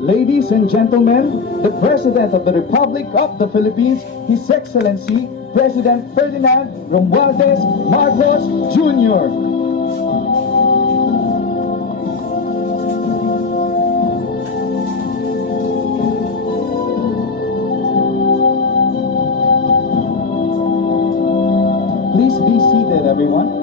Ladies and gentlemen, the President of the Republic of the Philippines, His Excellency, President Ferdinand Romualdez Marcos Sr. Please be seated, everyone.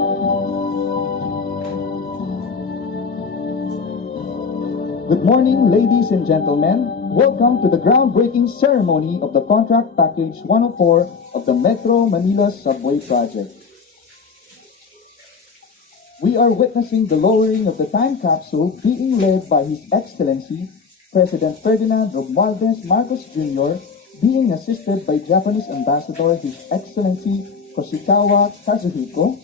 Good morning, ladies and gentlemen. Welcome to the groundbreaking ceremony of the Contract Package 104 of the Metro Manila Subway Project. We are witnessing the lowering of the time capsule being led by His Excellency, President Ferdinand Romualdez Marcos Sr., being assisted by Japanese Ambassador His Excellency Koshikawa Kazuhiko,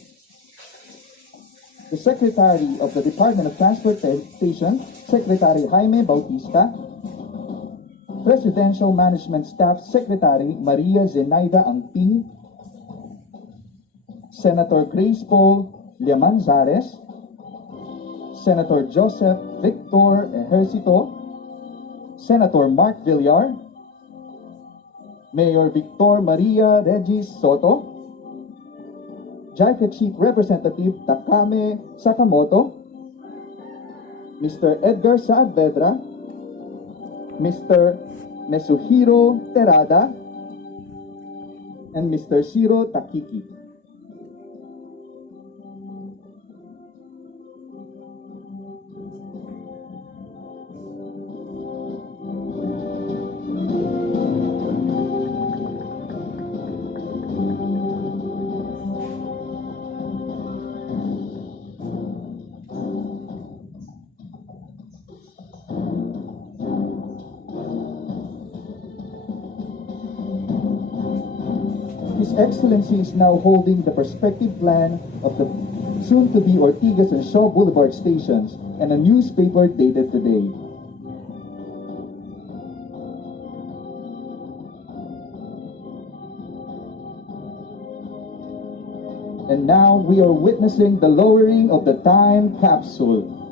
the Secretary of the Department of Transportation, Secretary Jaime Bautista, Presidential Management Staff Secretary Maria Zenaida Angping, Senator Grace Paul Liamanzares, Senator Joseph Victor Ejercito, Senator Mark Villar, Mayor Victor Maria Regis Soto, JICA Chief Representative Takame Sakamoto, Mr. Edgar Saavedra, Mr. Mesuhiro Terada, and Mr. Shiro Takiki. His Excellency is now holding the perspective plan of the soon-to-be Ortigas and Shaw Boulevard stations and a newspaper dated today. And now we are witnessing the lowering of the time capsule.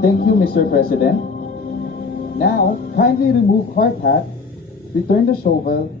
Thank you, Mr. President. Now, kindly remove hard hat, return the shovel,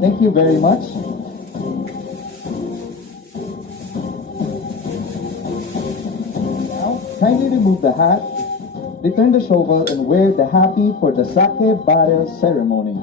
Thank you very much. Now, kindly remove the hat, return the shovel, and wear the happy for the sake barrel ceremony.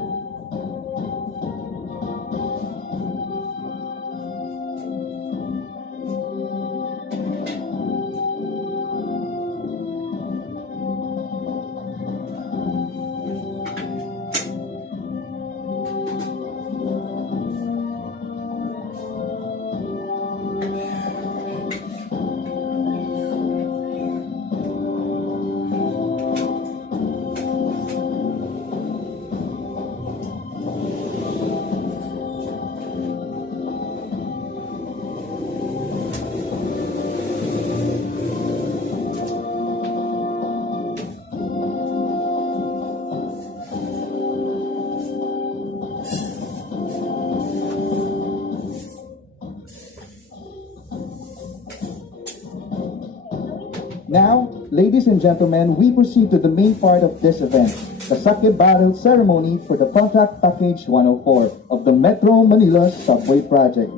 Now, ladies and gentlemen, we proceed to the main part of this event, the Sake Barrel Ceremony for the Contract Package 104 of the Metro Manila Subway Project.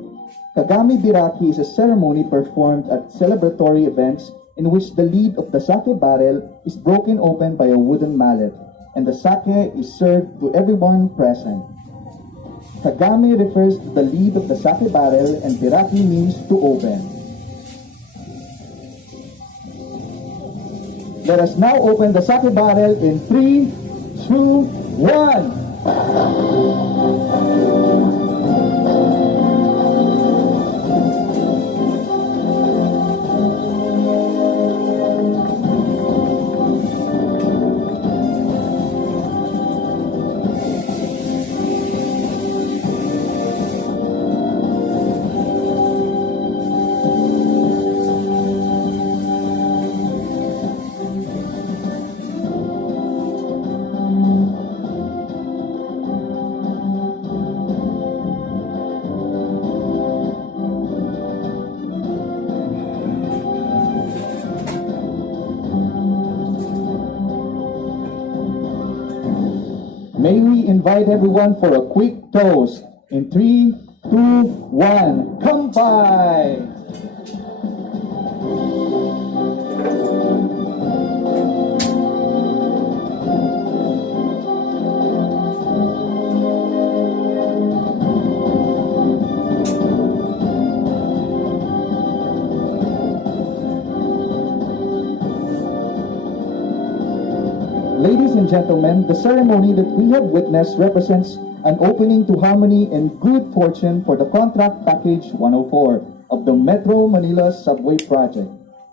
Kagami Biraki is a ceremony performed at celebratory events in which the lid of the sake barrel is broken open by a wooden mallet, and the sake is served to everyone present. Kagami refers to the lid of the sake barrel, and Biraki means to open. Let us now open the sake barrel in 3, 2, 1. May we invite everyone for a quick toast in 3, 2, 1. Kampai! Ladies and gentlemen, the ceremony that we have witnessed represents an opening to harmony and good fortune for the Contract Package 104 of the Metro Manila Subway Project.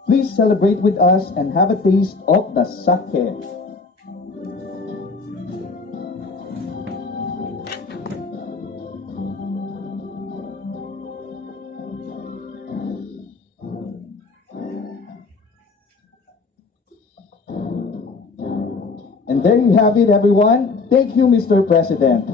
Please celebrate with us and have a taste of the sake. And there you have it, everyone. Thank you, Mr. President.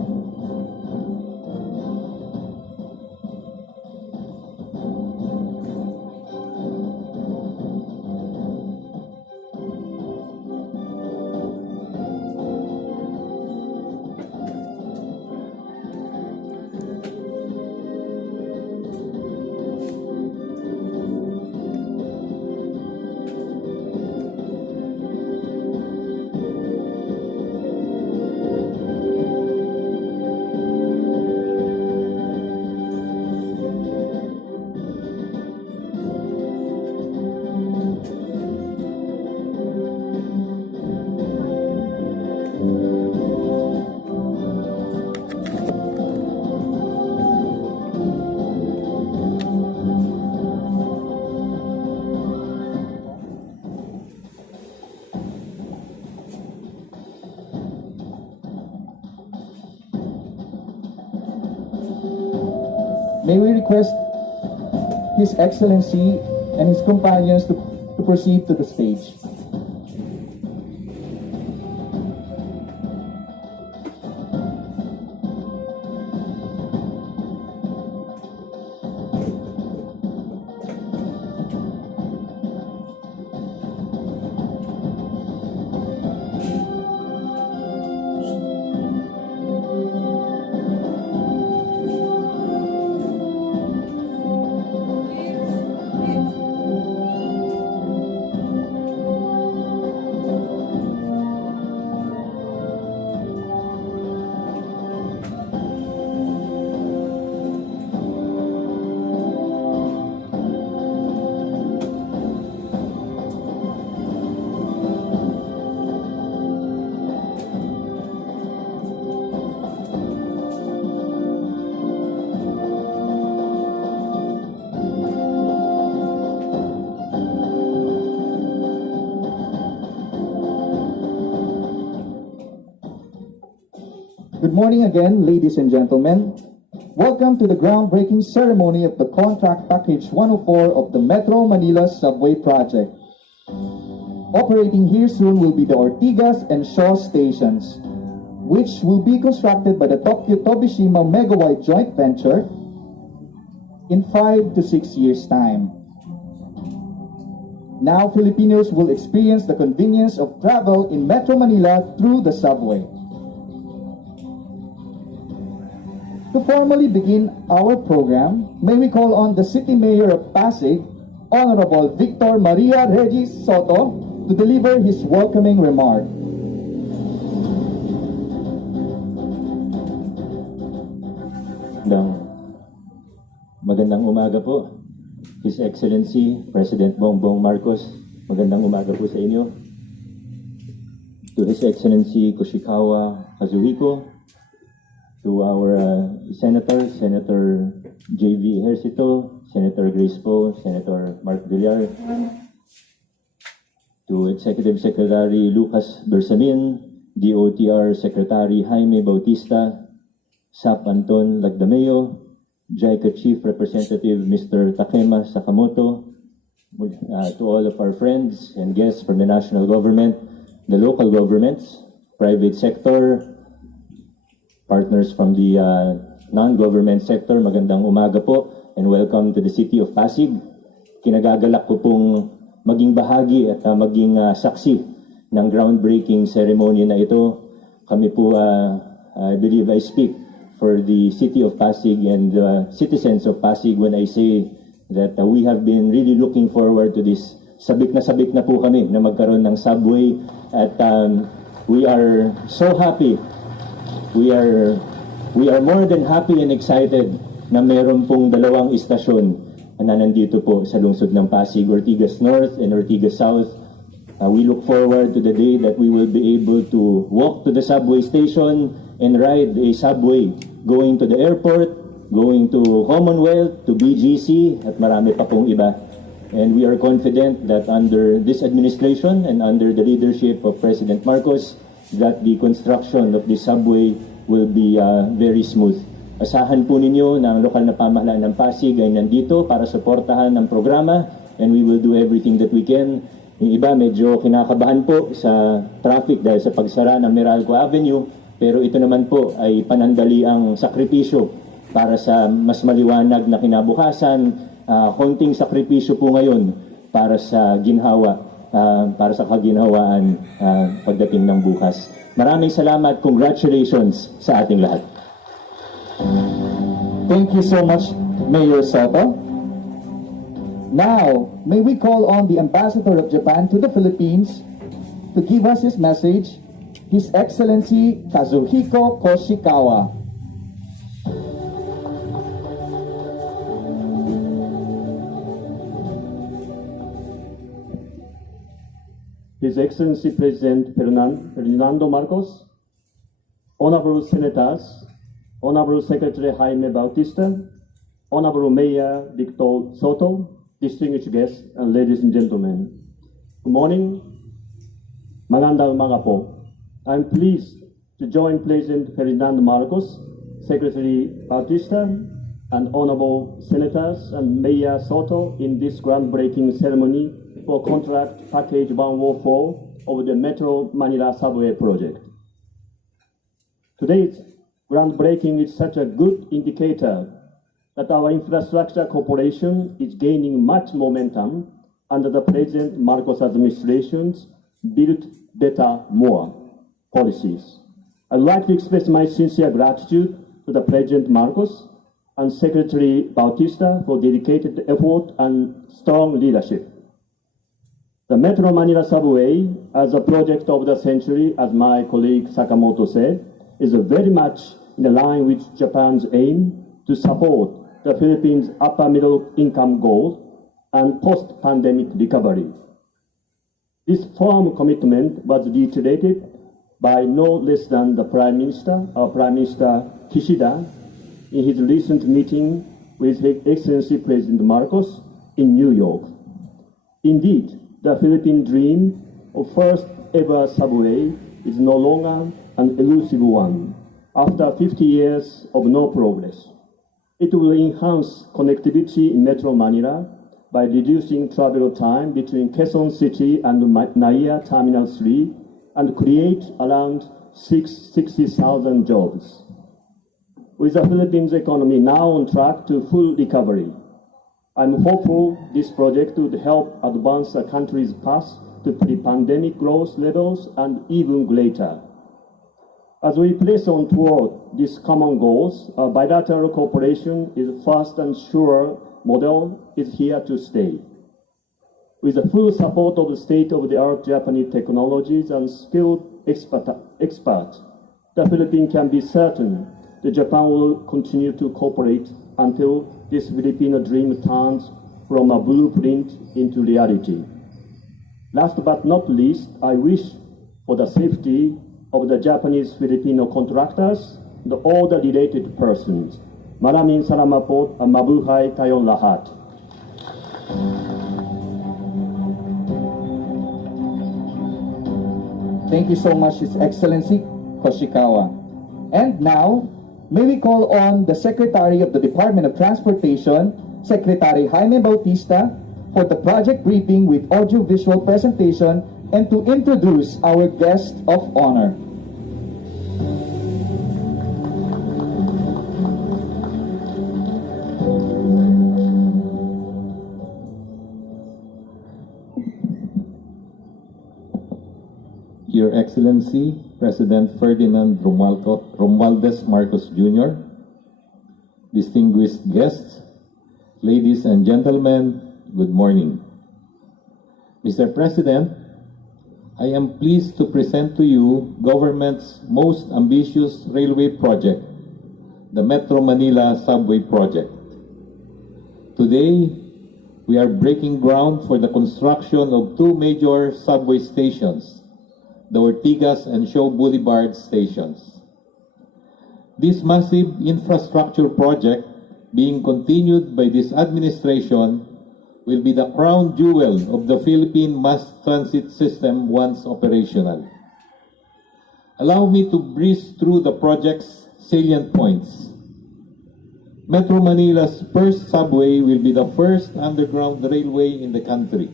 May we request His Excellency and his companions to proceed to the stage. Good morning again, ladies and gentlemen. Welcome to the groundbreaking ceremony of the Contract Package 104 of the Metro Manila Subway Project. Operating here soon will be the Ortigas and Shaw stations, which will be constructed by the Tokyo-Tobishima Megawide Joint Venture in 5 to 6 years' time. Now Filipinos will experience the convenience of travel in Metro Manila through the subway. To formally begin our program, may we call on the City Mayor of Pasig, Honorable Victor Maria Regis Soto, to deliver his welcoming remark. Magandang umaga po, His Excellency President Bongbong Marcos. Magandang umaga po sa inyo. To His Excellency Koshikawa Kazuhiko, to our Senators, Senator J.V. Ejercito, Senator Grace Poe, Senator Mark Villar, to Executive Secretary Lucas Bersamin, DOTR Secretary Jaime Bautista, SAP Anton Lagdameo, JICA Chief Representative Mr. Takema Sakamoto, to all of our friends and guests from the national government, the local governments, private sector, partners from the non-government sector, magandang umaga po and welcome to the City of Pasig. Kinagagalak ko pong maging bahagi at maging saksi ng groundbreaking ceremony na ito. Kami po, I believe I speak for the City of Pasig and the citizens of Pasig when I say that we have been really looking forward to this. Sabik na po kami na magkaroon ng subway at we are so happy. We are more than happy and excited na meron pong dalawang istasyon na nandito po sa lungsod ng Pasig, Ortigas North and Ortigas South. We look forward to the day that we will be able to walk to the subway station and ride a subway going to the airport, going to Commonwealth, to BGC, at marami pa pong iba. And we are confident that under this administration and under the leadership of President Marcos, that the construction of the subway will be very smooth. Asahan po ninyo na ang lokal na pamahalaan ng Pasig ay nandito para suportahan ang programa and we will do everything that we can. Yung iba medyo kinakabahan po sa traffic dahil sa pagsara ng Meralco Avenue, pero ito naman po ay panandaliang sakripisyo para sa mas maliwanag na kinabukasan, konting sakripisyo po ngayon para sa ginhawa, para sa kaginhawaan pagdating ng bukas. Maraming salamat, congratulations sa ating lahat. Thank you so much, Mayor Soto. Now, may we call on the Ambassador of Japan to the Philippines to give us his message, His Excellency Kazuhiko Koshikawa. His Excellency President Fernando Marcos, Honorable Senators, Honorable Secretary Jaime Bautista, Honorable Mayor Victor Soto, distinguished guests, and ladies and gentlemen. Good morning. Magandang umaga po. I'm pleased to join President Fernando Marcos, Secretary Bautista, and Honorable Senators and Mayor Soto in this groundbreaking ceremony for contract package 104 of the Metro Manila Subway project. Today's groundbreaking is such a good indicator that our infrastructure corporation is gaining much momentum under the President Marcos administration's Build Better More policies. I'd like to express my sincere gratitude to the President Marcos and Secretary Bautista for dedicated effort and strong leadership. The Metro Manila Subway, as a project of the century, as my colleague Sakamoto said, is very much in line with Japan's aim to support the Philippines' upper middle income goal and post-pandemic recovery. This firm commitment was reiterated by no less than the Prime Minister, our Prime Minister Kishida, in his recent meeting with His Excellency President Marcos in New York. Indeed, the Philippine dream of first ever subway is no longer an elusive one. After 50 years of no progress, it will enhance connectivity in Metro Manila by reducing travel time between Quezon City and Naya Terminal 3 and create around 60,000 jobs. With the Philippines economy now on track to full recovery, I'm hopeful this project would help advance the country's path to pre-pandemic growth levels and even greater. As we press on toward these common goals, our bilateral cooperation is fast and sure model is here to stay. With the full support of the state-of-the-art Japanese technologies and skilled experts, the Philippines can be certain that Japan will continue to cooperate until this Filipino dream turns from a blueprint into reality. Last but not least, I wish for the safety of the Japanese Filipino contractors and all the related persons. Maraming salamat po, mabuhay tayong lahat. Thank you so much, His Excellency Hoshikawa. And now, may we call on the Secretary of the Department of Transportation, Secretary Jaime Bautista, for the project briefing with audio-visual presentation and to introduce our guest of honor. Your Excellency, President Ferdinand Romualdez Marcos Sr., distinguished guests, ladies and gentlemen, good morning. Mr. President, I am pleased to present to you government's most ambitious railway project, the Metro Manila Subway Project. Today, we are breaking ground for the construction of two major subway stations, the Ortigas and Shaw Boulevard stations. This massive infrastructure project, being continued by this administration, will be the crown jewel of the Philippine mass transit system once operational. Allow me to breeze through the project's salient points. Metro Manila's first subway will be the first underground railway in the country.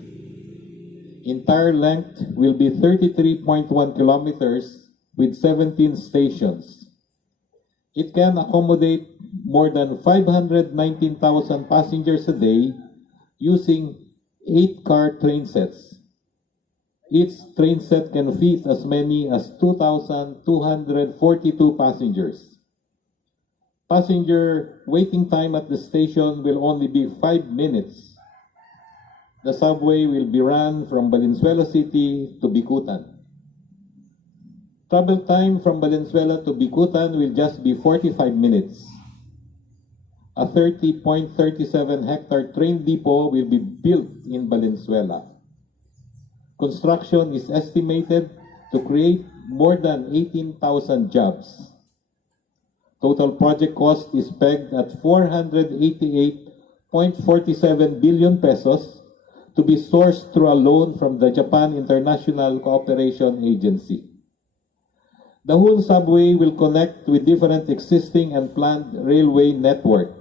Entire length will be 33.1 kilometers with 17 stations. It can accommodate more than 519,000 passengers a day using 8-car train sets. Each train set can fit as many as 2,242 passengers. Passenger waiting time at the station will only be 5 minutes. The subway will be run from Valenzuela City to Bicutan. Travel time from Valenzuela to Bicutan will just be 45 minutes. A 30.37 hectare train depot will be built in Valenzuela. Construction is estimated to create more than 18,000 jobs. Total project cost is pegged at 488.47 billion pesos to be sourced through a loan from the Japan International Cooperation Agency. The whole subway will connect with different existing and planned railway network.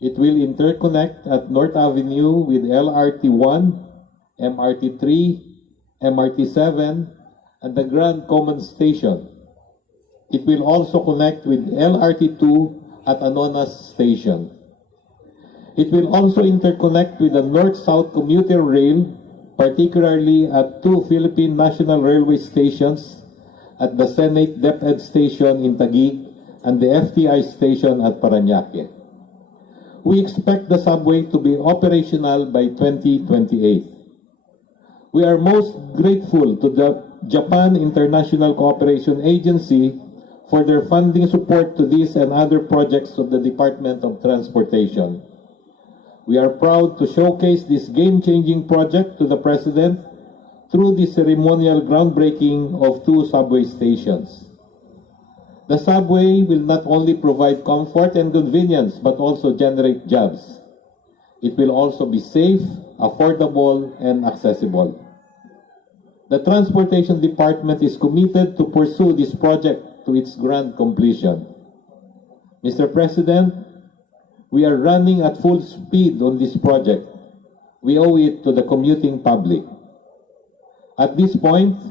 It will interconnect at North Avenue with LRT1, MRT3, MRT7, and the Grand Common Station. It will also connect with LRT2 at Anonas Station. It will also interconnect with the North-South commuter rail, particularly at two Philippine National Railway stations at the Senate DepEd Station in Taguig and the FTI Station at Parañaque. We expect the subway to be operational by 2028. We are most grateful to the Japan International Cooperation Agency for their funding support to this and other projects of the Department of Transportation. We are proud to showcase this game-changing project to the President through the ceremonial groundbreaking of two subway stations. The subway will not only provide comfort and convenience, but also generate jobs. It will also be safe, affordable, and accessible. The Transportation Department is committed to pursue this project to its grand completion. Mr. President, we are running at full speed on this project. We owe it to the commuting public. At this point,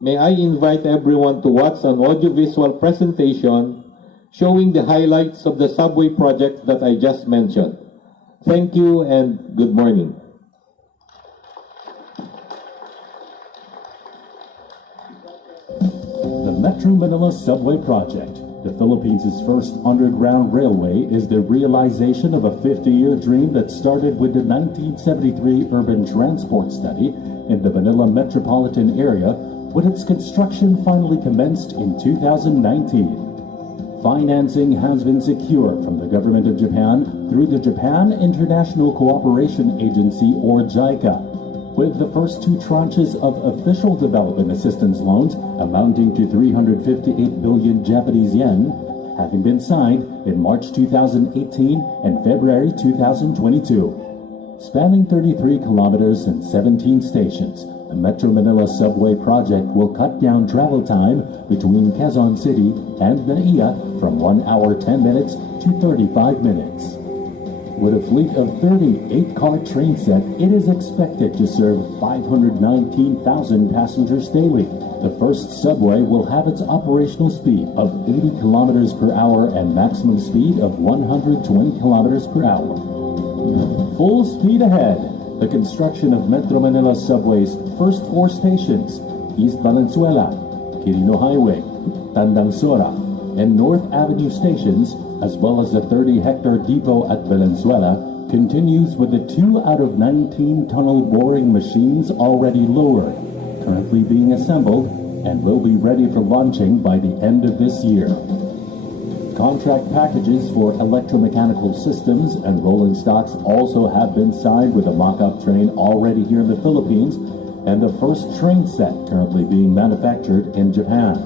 may I invite everyone to watch an audiovisual presentation showing the highlights of the subway project that I just mentioned. Thank you and good morning. The Metro Manila Subway Project, the Philippines' first underground railway, is the realization of a 50-year dream that started with the 1973 Urban Transport Study in the Manila metropolitan area, with its construction finally commenced in 2019. Financing has been secured from the government of Japan through the Japan International Cooperation Agency, or JICA, with the first two tranches of official development assistance loans amounting to 358 billion Japanese yen having been signed in March 2018 and February 2022. Spanning 33 kilometers and 17 stations, the Metro Manila Subway Project will cut down travel time between Quezon City and NAIA from 1 hour 10 minutes to 35 minutes. With a fleet of 38-car train set, it is expected to serve 519,000 passengers daily. The first subway will have its operational speed of 80 kilometers per hour and maximum speed of 120 kilometers per hour. Full speed ahead. The construction of Metro Manila Subway's first 4 stations, East Valenzuela, Quirino Highway, Tandang Sora, and North Avenue stations, as well as the 30-hectare depot at Valenzuela, continues with the 2 out of 19 tunnel boring machines already lowered, currently being assembled, and will be ready for launching by the end of this year. Contract packages for electromechanical systems and rolling stocks also have been signed, with a mock-up train already here in the Philippines and the first train set currently being manufactured in Japan.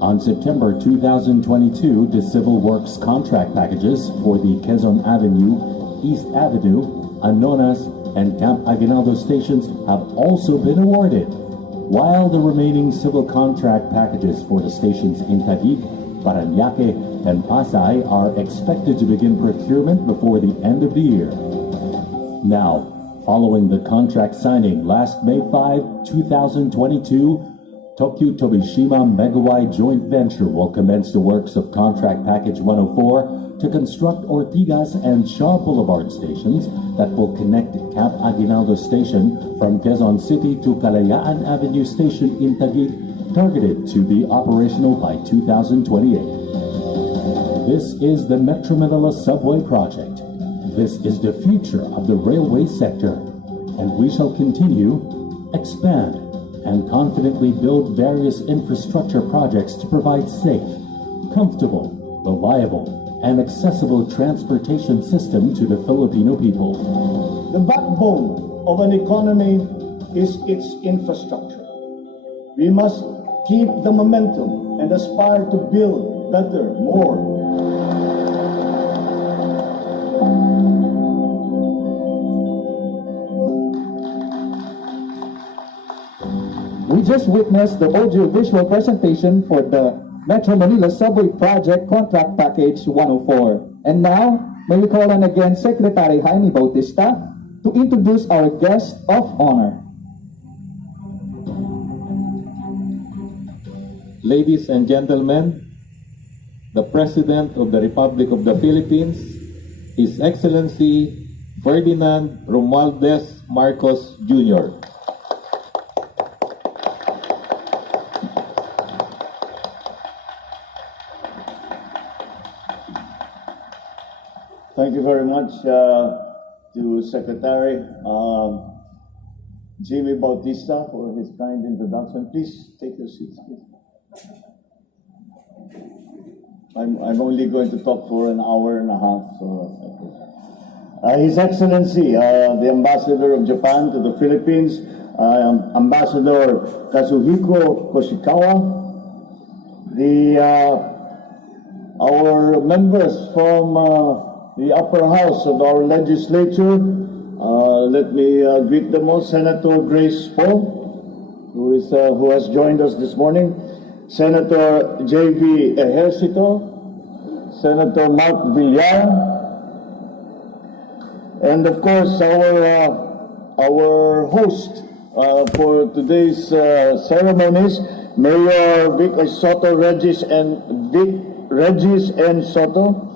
On September 2022, the Civil Works contract packages for the Quezon Avenue, East Avenue, Anonas, and Camp Aguinaldo stations have also been awarded, while the remaining civil contract packages for the stations in Taguig, Parañaque, and Pasay are expected to begin procurement before the end of the year. Now, following the contract signing last May 5, 2022, Tokyo Tobishima Megawai Joint Venture will commence the works of Contract Package 104 to construct Ortigas and Shaw Boulevard stations that will connect Camp Aguinaldo Station from Quezon City to Kalayaan Avenue Station in Taguig, targeted to be operational by 2028. This is the Metro Manila Subway Project. This is the future of the railway sector, and we shall continue, expand, and confidently build various infrastructure projects to provide safe, comfortable, reliable, and accessible transportation system to the Filipino people. The backbone of an economy is its infrastructure. We must keep the momentum and aspire to build better, more. We just witnessed the audio-visual presentation for the Metro Manila Subway Project Contract Package 104. And now, may we call on again Secretary Jaime Bautista to introduce our guest of honor. Ladies and gentlemen, the President of the Republic of the Philippines, His Excellency Ferdinand Romualdez Marcos Jr. Thank you very much to Secretary Jaime Bautista for his kind introduction. Please take your seats. I'm only going to talk for an hour and a half. So, His Excellency, the Ambassador of Japan to the Philippines, Ambassador Kazuhiko Koshikawa, our members from the upper house of our legislature, let me greet them all. Senator Grace Poe, who has joined us this morning. Senator J.V. Ejercito, Senator Mark Villar, and of course our host for today's ceremonies, Mayor Vic Soto Regis and Soto,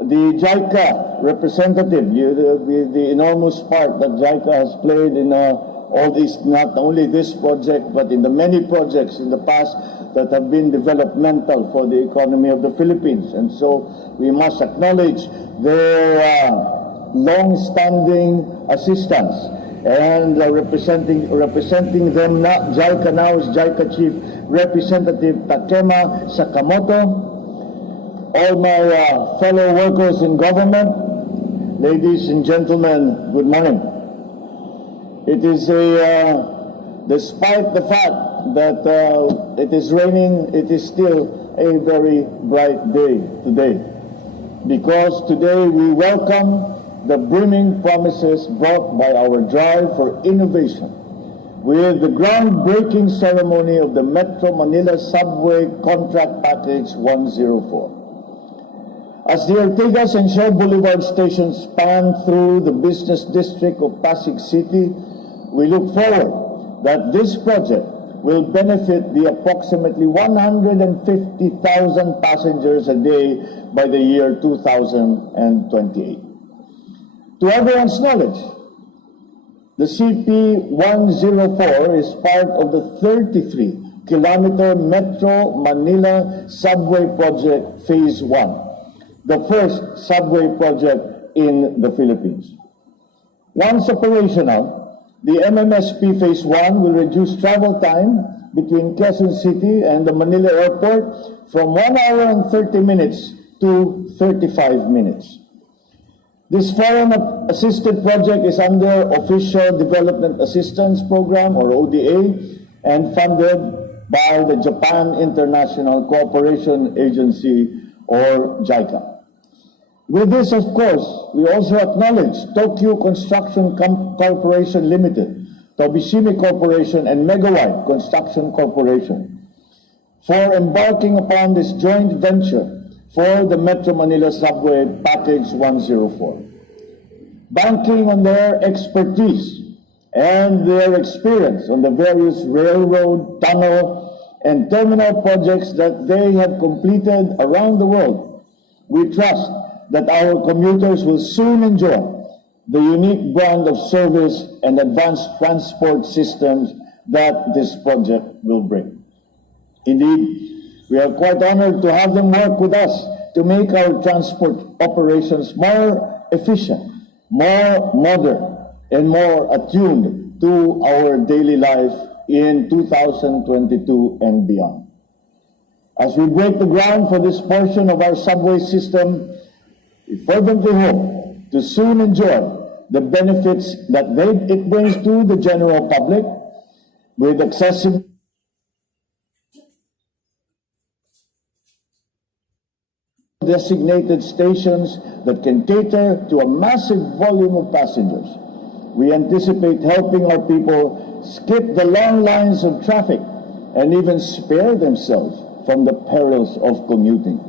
the JICA Representative, the enormous part that JICA has played in all these, not only this project, but in the many projects in the past that have been developmental for the economy of the Philippines. And so we must acknowledge their long-standing assistance. And representing them, JICA now is JICA Chief Representative Takema Sakamoto. All my fellow workers in government, ladies and gentlemen, good morning. It is despite the fact that it is raining, it is still a very bright day today. Because today we welcome the brimming promises brought by our drive for innovation with the groundbreaking ceremony of the Metro Manila Subway Contract Package 104. As the Ortigas and Shaw Boulevard stations span through the business district of Pasig City, we look forward that this project will benefit the approximately 150,000 passengers a day by the year 2028. To everyone's knowledge, the CP-104 is part of the 33-kilometer Metro Manila Subway Project Phase 1. The first subway project in the Philippines. Once operational, the MMSP Phase 1 will reduce travel time between Quezon City and the Manila Airport from 1 hour and 30 minutes to 35 minutes. This foreign-assisted project is under Official Development Assistance Program, or ODA, and funded by the Japan International Cooperation Agency, or JICA. With this, of course, we also acknowledge Tokyo Construction Corporation Limited, Tobishimi Corporation, and Megawide Construction Corporation for embarking upon this joint venture for the Metro Manila Subway Package 104. Banking on their expertise and their experience on the various railroad, tunnel, and terminal projects that they have completed around the world, we trust that our commuters will soon enjoy the unique brand of service and advanced transport systems that this project will bring. Indeed, we are quite honored to have them work with us to make our transport operations more efficient, more modern, and more attuned to our daily life in 2022 and beyond. As we break the ground for this portion of our subway system, we fervently hope to soon enjoy the benefits that it brings to the general public with accessible designated stations that can cater to a massive volume of passengers. We anticipate helping our people skip the long lines of traffic and even spare themselves from the perils of commuting.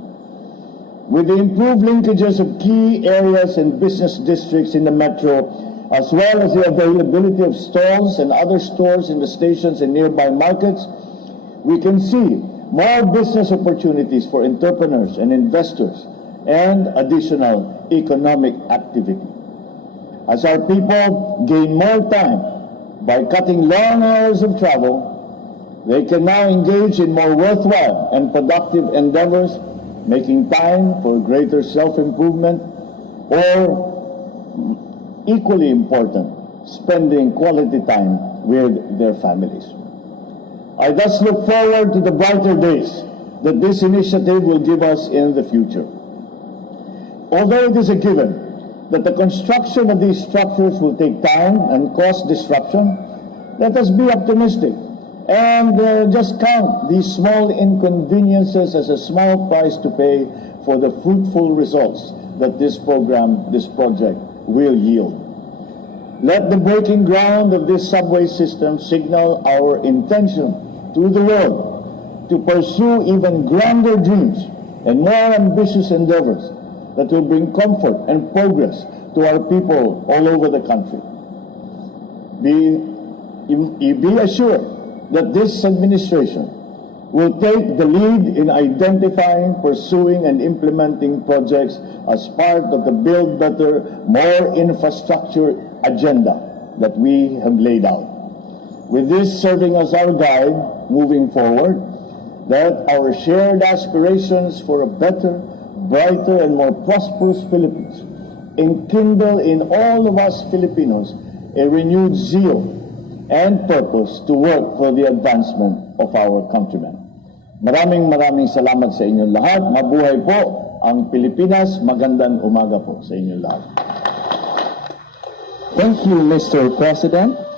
With the improved linkages of key areas and business districts in the metro, as well as the availability of stalls and other stores in the stations and nearby markets, we can see more business opportunities for entrepreneurs and investors and additional economic activity. As our people gain more time by cutting long hours of travel, they can now engage in more worthwhile and productive endeavors, making time for greater self-improvement, or equally important, spending quality time with their families. I thus look forward to the brighter days that this initiative will give us in the future. Although it is a given that the construction of these structures will take time and cause disruption, let us be optimistic and just count these small inconveniences as a small price to pay for the fruitful results that this project will yield. Let the breaking ground of this subway system signal our intention to the world to pursue even grander dreams and more ambitious endeavors that will bring comfort and progress to our people all over the country. Be assured that this administration will take the lead in identifying, pursuing, and implementing projects as part of the Build Better, More Infrastructure agenda that we have laid out. With this serving as our guide moving forward, that our shared aspirations for a better, brighter, and more prosperous Philippines enkindle in all of us Filipinos a renewed zeal and purpose to work for the advancement of our countrymen. Maraming salamat sa inyong lahat. Mabuhay po ang Pilipinas. Magandang umaga po sa inyong lahat. Thank you, Mr. President.